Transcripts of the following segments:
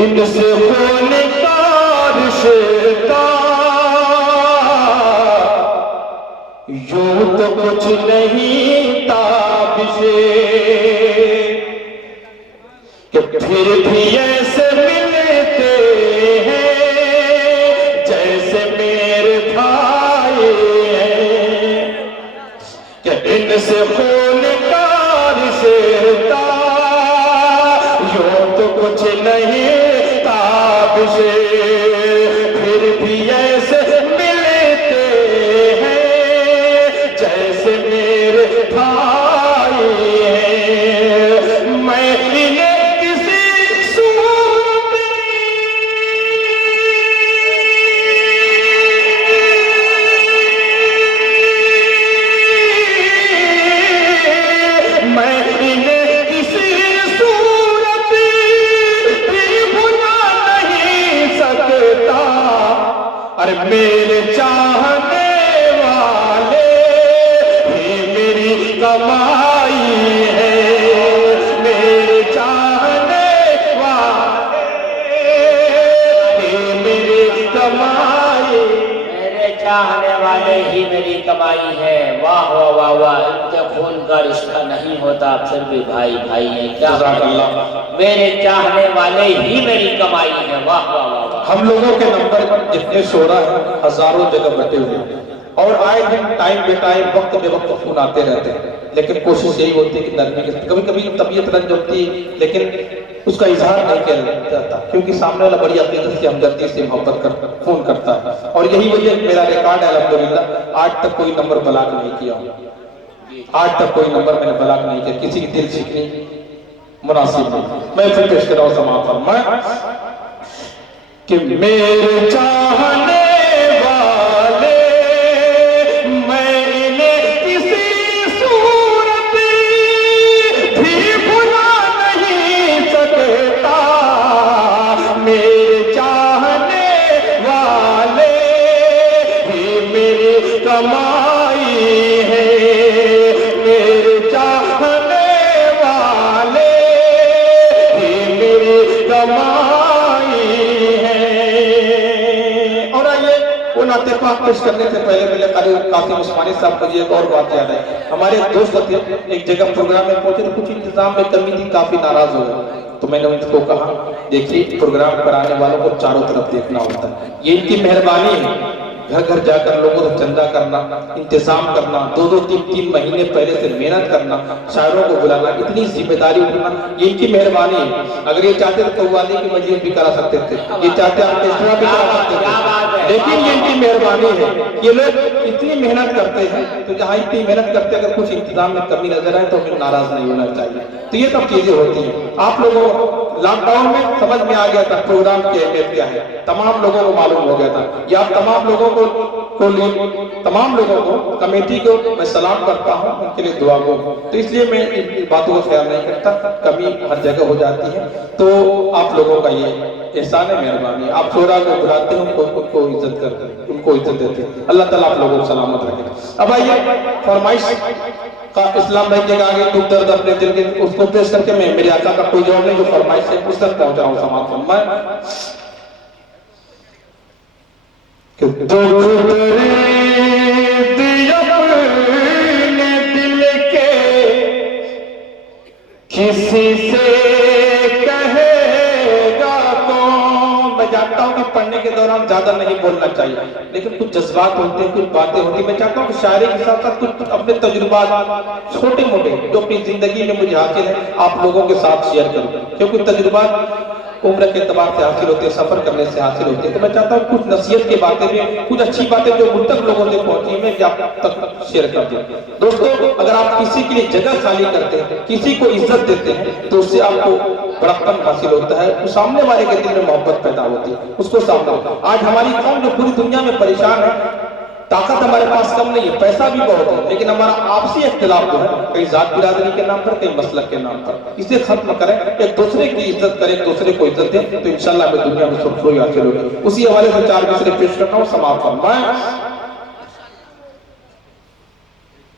इनसे खून का रिश्ता यूं तो कुछ नहीं ताबिशे कि फिर भी ऐसे मिलते हैं जैसे मेरे भाई हैं कि इनसे खून का रिश्ता यूं तो कुछ नहीं ताबिशे फिर भी ऐसे मिलते हैं जैसे मेरे भाई हैं मैं इन्हें किसी सूरत मैं इन्हें किसी सूरत भी भुला नहीं सकता अरे मेरे चाहने वाले ही मेरी कमाई है मेरे चाहने वाले ही मेरी कमाई मेरे चाहने वाले ही मेरी कमाई है। वाह वाह वाह वाह, इनके खून का रिश्ता नहीं होता फिर भी भाई भाई है। क्या मेरे चाहने वाले ही मेरी कमाई है। वाह वाह वाह वाह। हम लोगों के नंबर जितने 16 हैं हजारों जगह बटे हुए हैं और आए दिन टाइम बे टाइम वक्त बे वक्त फोन आते रहते हैं लेकिन कोशिश यही होती है कि नरमी के कभी कभी तबीयत रंज होती है लेकिन उसका इजहार नहीं किया जाता क्योंकि सामने वाला बड़ी अकीदत से हमदर्दी से मोहब्बत कर फोन करता है और यही वजह मेरा रिकॉर्ड है अल्हम्दुलिल्लाह आज तक कोई नंबर ब्लॉक नहीं किया आज तक कोई नंबर मैंने ब्लॉक नहीं किया किसी की दिल सीखनी मुनासिब नहीं। मैं फिर पेश कर रहा हूँ समाप्त फरमाए कि मेरे चाहने वाले मैं इन्हें किसी सूरत भी भुला नहीं सकता मेरे चाहने वाले ही मेरी कमाई है मेरे चाहने वाले ही मेरी कमाई नाते पाक पेश करने से पहले कासिम उस्मानी साहब को एक और बात याद है। हमारे एक दोस्त थे एक जगह प्रोग्राम में पहुंचे तो कुछ इंतजाम में कमी थी काफी नाराज हो गए तो मैंने उनको कहा देखिए प्रोग्राम कराने वालों को चारों तरफ देखना होता है ये इनकी मेहरबानी है घर घर जाकर लोगों से चंदा करना इंतजाम करना 2-2-3-3 महीने पहले से मेहनत करना शायरों को बुलाना इतनी जिम्मेदारी उठाना ये इनकी मेहरबानी है। अगर ये चाहते तो कव्वाली की मजलिस भी करा सकते थे ये चाहते ऑर्केस्ट्रा भी करा सकते थे लेकिन ये इनकी मेहरबानी है ये लोग इतनी मेहनत करते हैं तो जहाँ इतनी मेहनत करते अगर कुछ इंतजाम में कमी नजर आए तो हमें नाराज नहीं होना चाहिए। तो ये सब चीजें होती हैं। आप लोगों लॉकडाउन में समझ में आ गया था प्रोग्राम की अहमियत क्या है तमाम लोगों को मालूम हो गया था ये आप तमाम लोगों को तमाम लोगों को कमेटी को मैं सलाम करता हूँ उनके लिए दुआ को तो इसलिए मैं इन बातों का ख्याल नहीं करता कमी हर जगह हो जाती है तो आप लोगों का ये एहसान है मेहरबानी आप शोरा को बुलाते हैं उनको इज्जत करते उनको इज्जत देते हैं अल्लाह ताला आप लोगों को सलामत रखे। अब आइए फरमाइश का इस्लाम भाई के आगे दुख दर्द अपने दिल के उसको पेश करके मैं मेरे आका का कोई जवाब नहीं जो फरमाइश है उस तक पहुंच रहा हूँ समाप्त फरमाए कि दुख अपने दिल के किसी से कहेगा कौन। मैं जानता हूँ कि पढ़ने के दौरान ज्यादा नहीं बोलना चाहिए लेकिन कुछ जज्बात होते हैं कुछ बातें होती मैं चाहता हूँ कि शायरी के साथ साथ कुछ अपने तजुर्बात छोटे मोटे जो अपनी जिंदगी में मुझे हासिल है आप लोगों के साथ शेयर करूँ क्योंकि तजुर्बात उम्र के एतबार से हासिल होते हैं सफर करने से हासिल होते हैं तो मैं चाहता हूँ कुछ नसीहत की बातें भी कुछ अच्छी बातें जो मुझ तक लोगों से पहुंची मैं भी आप तक शेयर कर दूं। दोस्तों अगर आप किसी के लिए जगह खाली करते हैं किसी को इज्जत देते हैं तो उससे आपको बड़प्पन हासिल होता है तो सामने वाले के दिल में मोहब्बत पैदा होती है उसको सामने। आज हमारी कौम जो पूरी दुनिया में परेशान है ताकत हमारे पास कम नहीं है पैसा भी बहुत है लेकिन हमारा आपसी इख्तिलाफ जो है कहीं जात बिरादरी के नाम पर कहीं मसलक के नाम पर इसे खत्म करें एक दूसरे की इज्जत करें एक दूसरे को इज्जत दें तो इंशाल्लाह हमें दुनिया में सुरखी हासिल होगी। उसी हवाले से 4 मिसरे पेश करता हूँ समाप्त फरमाएं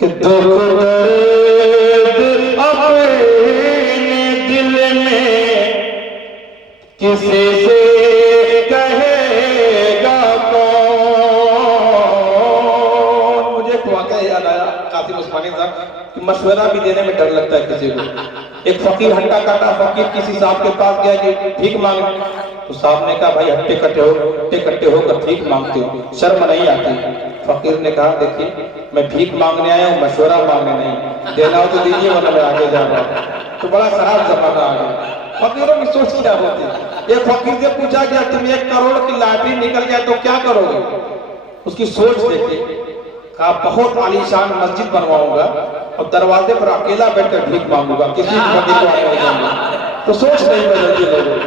कि दुख दर्द अपने दिल में किसी से कहेगा कौन। मुझे एक वाकया याद आया कासिम उस्मानी साहब कि मशवरा भी देने में डर लगता है किसी को। एक फकीर हट्टा काटा फकीर किसी साहब के पास गया कि भीख मांगने, तो साहब ने कहा भाई हट्टे कट्टे होकर भीख मांगते हो, शर्म नहीं आती? फकीर ने कहा देखिए मैं भीख मांगने आया हूँ, मशवरा मांगने नहीं, देना हो तो दीजिए वरना मैं आगे जा रहा हूँ। तो बड़ा खराब जमाना आ गया। फकीरों की सोच क्या होती है? एक फकीर से पूछा गया तुम 1 करोड़ की लॉटरी निकल गया तो क्या करोगे? उसकी सोच देखिए, कहा बहुत आलीशान मस्जिद बनवाऊंगा और दरवाजे पर अकेला बैठकर भीख मांगूंगा, किसी फकीर को आने नहीं दूंगा। तो सोच नहीं बदलती लोगों।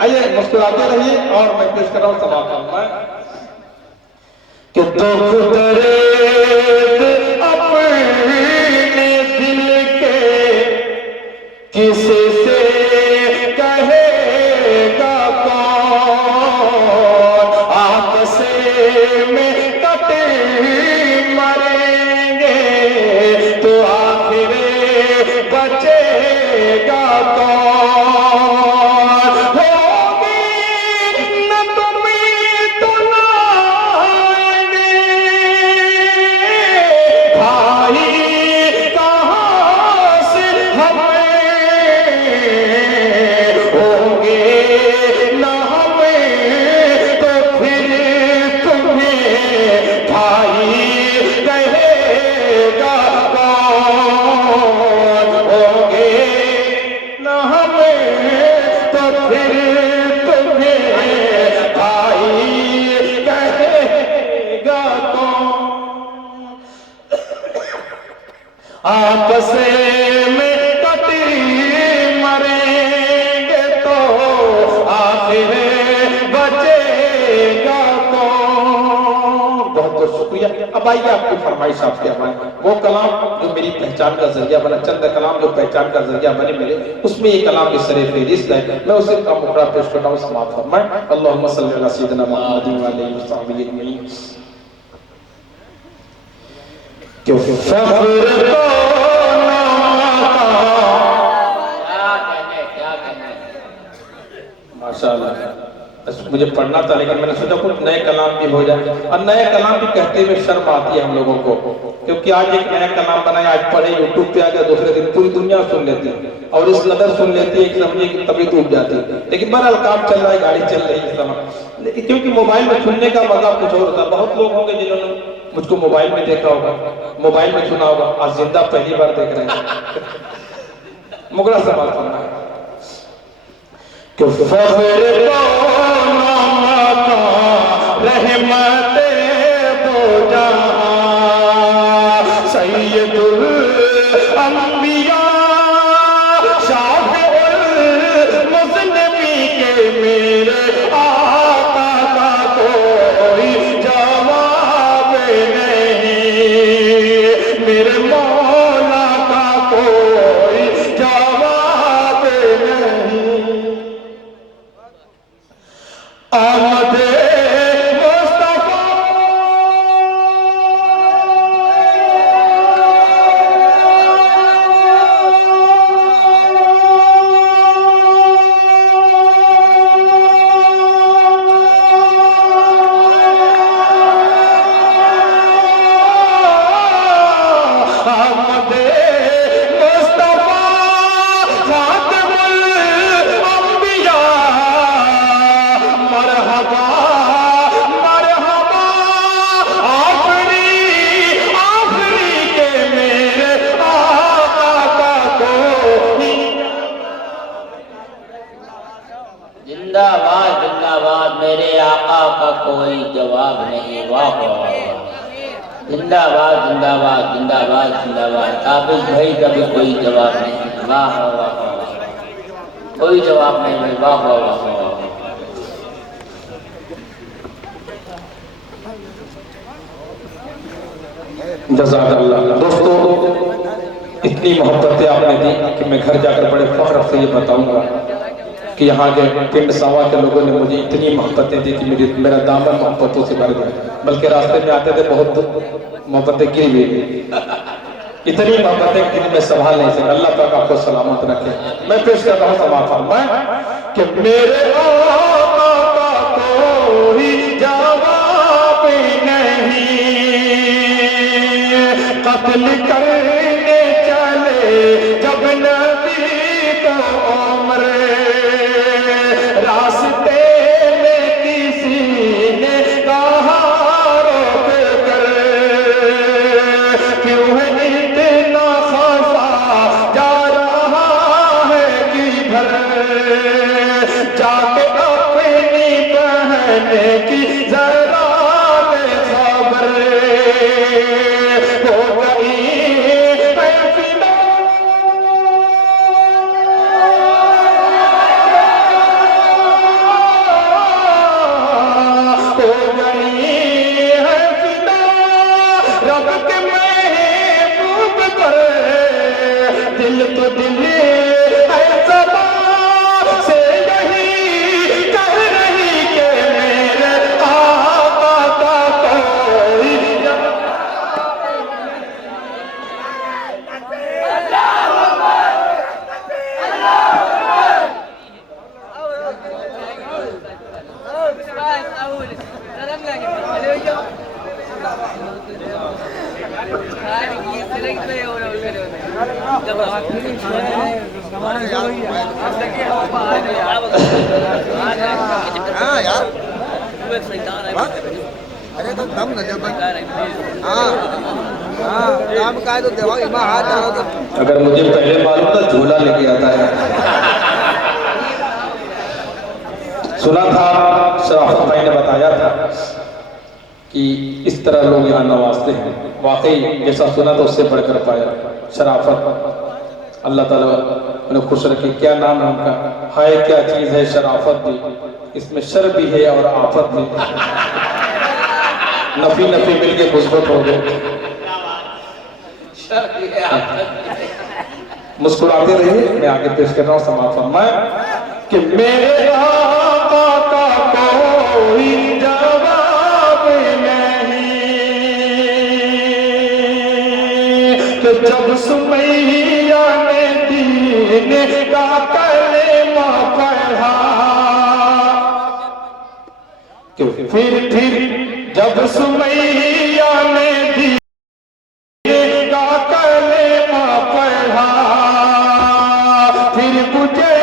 आइए मुस्कुराते रहिए और मैं पेश कर रहा हूँ समापन में कि दुख दर्द अपने दिल के किसी से कहेगा कौन। आपस में कटे मरेंगे तो आखिर बचेगा कौन। होगी न तुम्हें तो लाएंगे भाई कहाँ से हमें, होंगे न हमें तो फिर तुम्हें भाई कहेगा कौन। होंगे न हमें तो फिर तुम्हें भाई कहेगा कौन। आपस में कटी मरेंगे तो आखिर बचेगा कौन। बहुत बहुत शुक्रिया। अब आइए आपकी फरमाइश आपके हमारे वो कलाम जो मेरी पहचान का जरिया बना, चंद कलाम जो पहचान का जरिया बने मेरे, उसमें ये कलाम इस सरे फेरिस्त है। मैं उसे का मुकरा पेश करता हूँ, समाप्त फरमाएं। अल्लाहुम्मा सल्ली अला सय्यिदिना मुहम्मदिन व आलिहि व सहबिहि अजमईन। क्यों फख्र को माशाअल्लाह। मुझे पढ़ना था लेकिन मैंने सोचा कुछ नए कलाम भी हो जाए, और नए कलाम भी कहते हुए शर्म आती है हम लोगों को, क्योंकि आज एक नया कलाम बनाया, आज पढ़े यूट्यूब पे आ गया, दूसरे दिन पूरी दुनिया सुन लेती है और इस कदर सुन लेती है कि समझिए कि तबीयत उठ जाती है। लेकिन बहरहाल काम चल रहा है, गाड़ी चल रही है इस समय। लेकिन क्योंकि मोबाइल में सुनने का मजा कुछ और होता है। बहुत लोग होंगे जिन्होंने मुझको मोबाइल में देखा होगा, मोबाइल में सुना होगा, आज जिंदा पहली बार देख रहे हैं। मुगला सवाल सुनना है कि रहमत दो जहां सैयदुल अंबिया शाफिउल मुज़न्निबी के मेरे आका का कोई जवाब नहीं, मेरे मौला का कोई जवाब नहीं। आमदे जिंदाबाद जिंदाबाद, मेरे आका का कोई जवाब नहीं। वाह वाह वाह। जिंदाबाद जिंदाबाद जिंदाबाद जिंदाबाद। काबिल भाई का भी कोई जवाब नहीं। वाह वाह वाह वाह, कोई जवाब नहीं भाई। वाह वाह वाह वाह। जज़ाकल्लाह। दोस्तों इतनी मोहब्बतें आपने दी कि मैं घर जाकर बड़े फख्र से ये बताऊंगा कि यहाँ के पिंड सावा के लोगों ने मुझे इतनी मोहब्बतें दी कि मेरा दामन मोहब्बतों से भर गया। बल्कि रास्ते में आते थे बहुत मोहब्बतें गिरी हुई इतनी मोहब्बतें कि मैं संभाल नहीं सकता। अल्लाह पाक आपको सलामत रखे। मैं पेश करता हूँ समाअत फरमाए कि मेरे आका का कोई जवाब नहीं, कत्ल करने चले जब नबी को उम्र, रास्ते में किसी ने कहा रोक कर, क्यों है इतना खफा जा रहा है किधर, जाके अपनी बहन की जरा खबर हो गई है फिदा, हो गई है फिदा रब के महबूब पर, दिल तो दिल है सदा से यही कह रही के मेरे आका का कोई हाँ यार, अरे तो दम न जब हाँ हाँ काम का है तो देवा इमा हाथ डालो तो अगर मुझे पहले मालूम था झूला लेके आता है। सुना था शराफत भाई ने बताया था कि इस तरह लोग यहाँ नवाजते हैं। वाकई जैसा सुना तो उससे बढ़कर पाया। शराफत अल्लाह ताला उन्हें खुश रखे। क्या नाम है उनका? हाय क्या चीज है शराफत भी, इसमें शर भी है और आफत भी। नफी नफी मिलके मुस्बत हो गए। मुस्कुराते रहिए। मैं आगे पेश कर रहा हूँ समाअत फरमाए कि मेरे आका का कोई जवाब नहीं, कि जब सुमैया ने दीन का कलेमा पढ़ा, कि फिर जब सुमैया ने दीन का कलेमा पढ़ा, फिर मुझे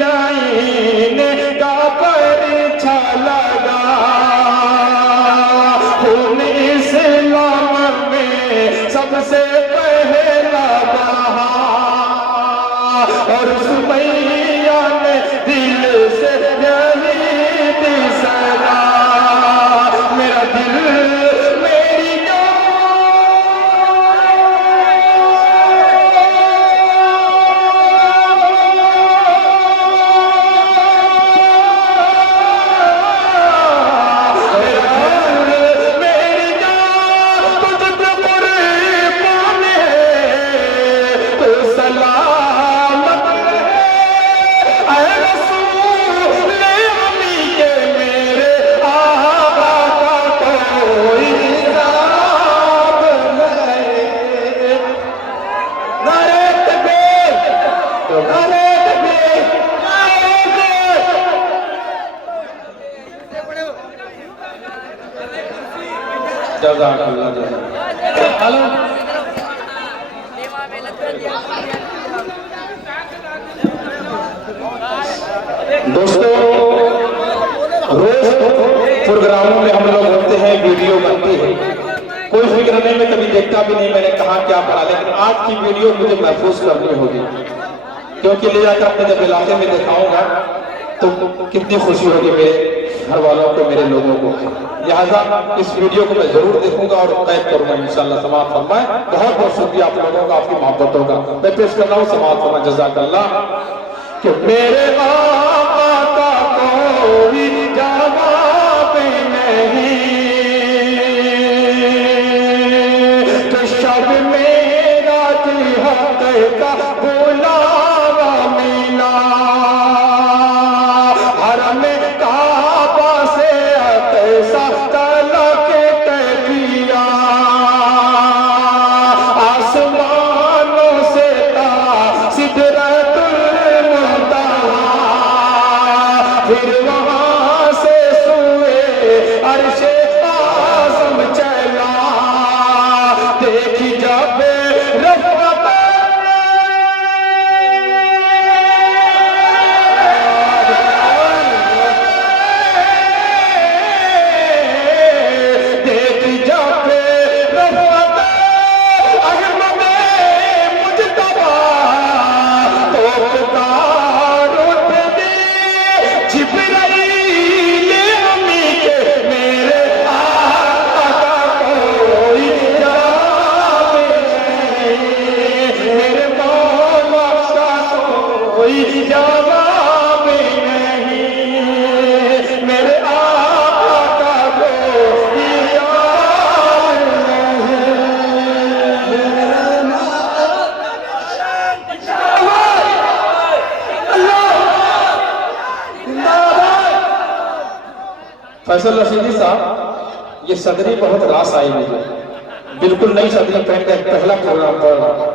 लाइन का परीक्षा लगा, खून इस्लाम में सबसे पहला बहा, और सुमैया ने दिल से यही दिसरा, मेरा दिल मेरी जज़ाकल्लाह जज़ाकल्लाह। हेलो दोस्तों, रोज प्रोग्रामों में हम लोग होते हैं, वीडियो बनती है, कोई फिक्र नहीं, मैं कभी देखता भी नहीं मैंने कहा क्या पढ़ा, लेकिन आज की वीडियो मुझे महफूज करनी होगी, क्योंकि ले जाकर अपने जब इलाके में दिखाऊंगा तो कितनी खुशी होगी मेरे घर वालों को, मेरे लोगों को। लिहाजा इस वीडियो को मैं जरूर देखूंगा और कैद करूंगा इंशाअल्लाह। समाअत फरमाए। बहुत बहुत शुक्रिया आप लोगों का, आपकी मोहब्बतों का। मैं पेश कर रहा हूँ समाअत फरमाए जज़ाकल्लाह कि मेरे आका का कोई जवाब नहीं, तो शब मेरा हक का बुलावा मिला, हरम काबा से कैसा तलक किया, आसमान फिर वहां से सुए अर्शे आज़म चला, देखी जब रफ़अत देखी जब रफ़अत अहमद मुज्तबा, तो पुकार उठे जिब्राईल अमी के, मेरे आका कोई जवाब नहीं, मेरे मौला का कोई जवाब नहीं, मेरे आका का कोई जवाब फैसल रशीदी साहब, ये सदरी बहुत रास आई मुझे, बिल्कुल नई सदरी पहन के पहला प्रोग्राम पढ़ रहा,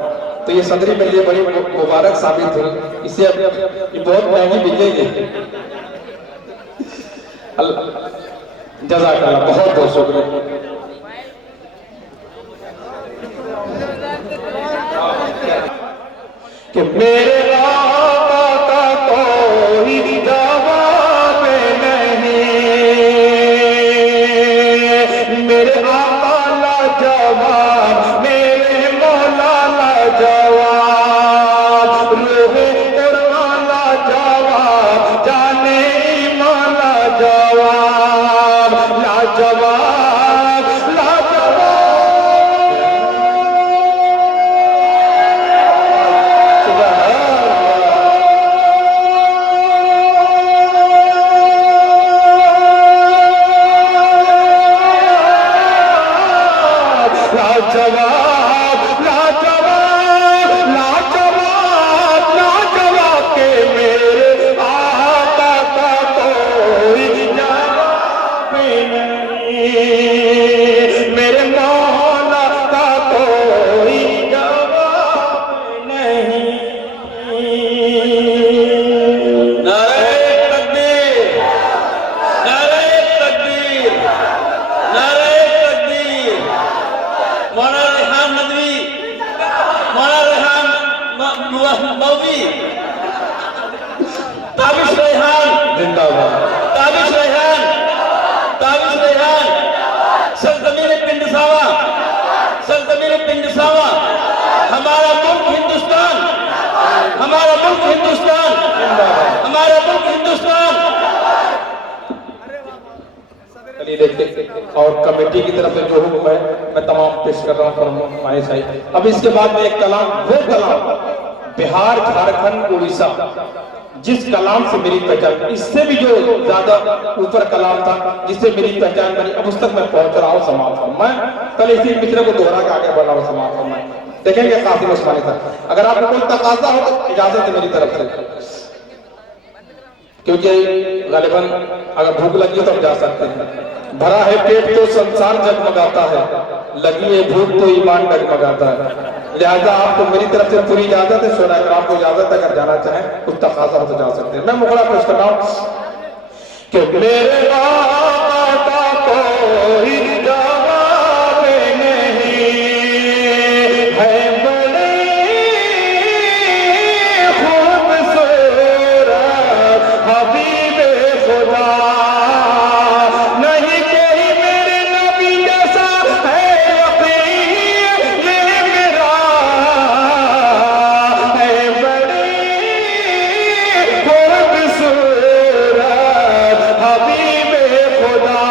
तो ये सदरी मेरे लिए बड़ी मुबारक साबित हुई, इससे अब ये बहुत महंगी बिकेगी। जज़ाकल्लाह, बहुत बहुत शुक्रिया। कि मेरे आका का कोई जवाब नहीं, मेरे आका ला जवाब, मेरे मौला ला जवाब, रूहे कुरान ला जवाब, जाने ईमान ला जवाब, ला जवाब, ला जवाब। लाजवाब, लाजवाब, लाजवाब, लाजवाब के मेरे आका का कोई जवाब नहीं, मेरे मौला का कोई जवाब नहीं। नारे तकबीर, नारे तकबीर, नारे तकबीर। मौलाना रेहान नदवी, मौलाना रेहान मौवी, ताबिश रेहान जिंदाबाद। ताबिश रेहान, ताबिश रेहान, सरजमीन पिंड सावा, सरजमीन पिंड सावा, हमारा मुल्क हिंदुस्तान, हमारा मुल्क हिंदुस्तान, हमारा मुल्क हिंदुस्तान। और कमेटी की तरफ से जो हुक्म है मैं तमाम पेश कर रहा हूँ फरमाइश आई। अब इसके बाद में एक कलाम, वो कलाम बिहार, झारखंड, उड़ीसा, जिस कलाम से मेरी पहचान, इससे भी जो ज्यादा ऊपर कलाम था जिससे मेरी पहचान बनी, अब उस तक मैं पहुंच रहा हूँ। समाप्त हूँ मैं कल इसी मित्र को दोहरा के आगे बढ़ रहा हूँ। समाप्त हूँ मैं, देखेंगे कासिम उस्मानी साहब, अगर आपको कोई तकाजा हो तो इजाजत है मेरी तरफ से, क्योंकि गालिबन अगर भूख लगी तो हम जा सकते हैं। भरा है पेट तो संसार जगमगाता है, लगी है भूख तो ईमान डगमगाता है। लिहाजा आपको मेरी तरफ से पूरी इजाजत है, शोरा कराम को इजाजत है, अगर जाना चाहें कुछ तकाजा हो तो जा सकते हैं। मैं मुखड़ा पेश कर रहा हूँ कि मेरे आका का कोई जवाब नहीं है, बड़े खूबसूरत हबीबे खुदा, नहीं कोई मेरे नबी जैसा है यकीन ये मेरा, है बड़े खूबसूरत हबीबे खुदा,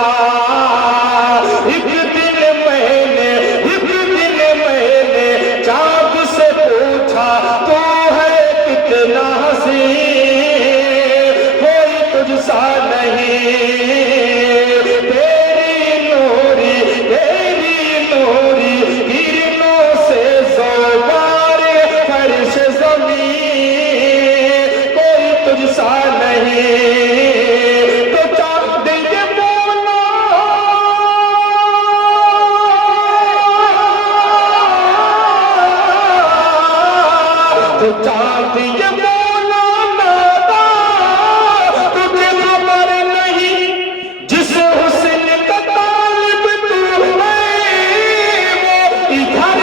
इधर